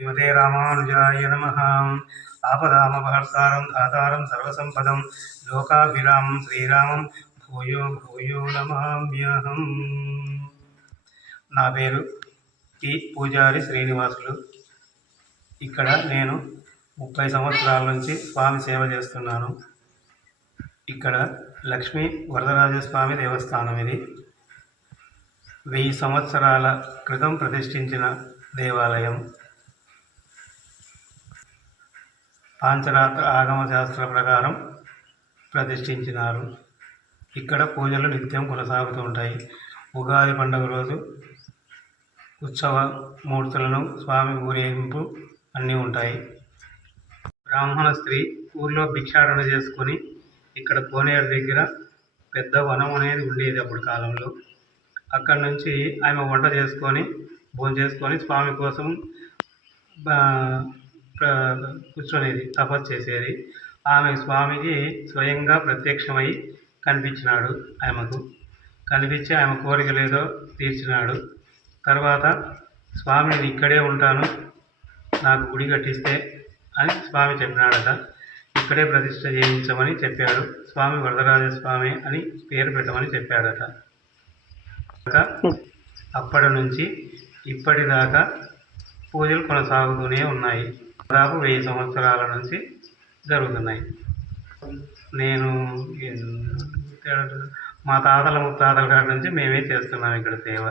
శ్రీమతే రామానుజాయ నమ ఆపదామపహర్తారం ధాతారం సర్వసంపదం లోకాభిరామం శ్రీరామం భూయో భూయో నమామ్యహం నా పేరు పి పూజారి శ్రీనివాసులు. ఇక్కడ నేను ముప్పై సంవత్సరాల నుంచి స్వామి సేవ చేస్తున్నాను. ఇక్కడ లక్ష్మీ వరదరాజ స్వామి దేవస్థానం ఇది. వెయ్యి సంవత్సరాల క్రితం ప్రతిష్ఠించిన దేవాలయం. పాంచరాత్ర ఆగమ శాస్త్ర ప్రకారం ప్రతిష్ఠించినారు. ఇక్కడ పూజలు నిత్యం కొనసాగుతూ ఉంటాయి. ఉగాది పండుగ రోజు ఉత్సవ మూర్తులను స్వామి ఊరేగింపు అన్నీ ఉంటాయి. బ్రాహ్మణ స్త్రీ ఊర్లో భిక్షాటన చేసుకొని ఇక్కడ కోనేరు దగ్గర పెద్ద వనం అనేది ఉండేది అప్పుడు కాలంలో. అక్కడ నుంచి ఆమె వంట చేసుకొని భోజనం చేసుకొని స్వామి కోసం కూర్చునేది తపస్సు చేసేది. ఆమె స్వామికి స్వయంగా ప్రత్యక్షమై కనిపించినాడు ఆమెకు. కనిపించి ఆమె కోరిక లేదో తీర్చినాడు. తర్వాత స్వామి నేను ఇక్కడే ఉంటాను. నాకు గుడి కట్టిస్తే అని స్వామి చెప్పినాడట. ఇక్కడే ప్రతిష్ట చేయించమని చెప్పాడు. స్వామి వరదరాజ స్వామి అని పేరు పెట్టమని చెప్పాడట. అప్పటి నుంచి ఇప్పటిదాకా పూజలు కొనసాగుతూనే ఉన్నాయి. దాదాపు వెయ్యి సంవత్సరాల నుంచి జరుగుతున్నాయి. నేను మా తాతల ముత్తాతల కాడి నుంచి మేమే చేస్తున్నాం ఇక్కడ సేవ.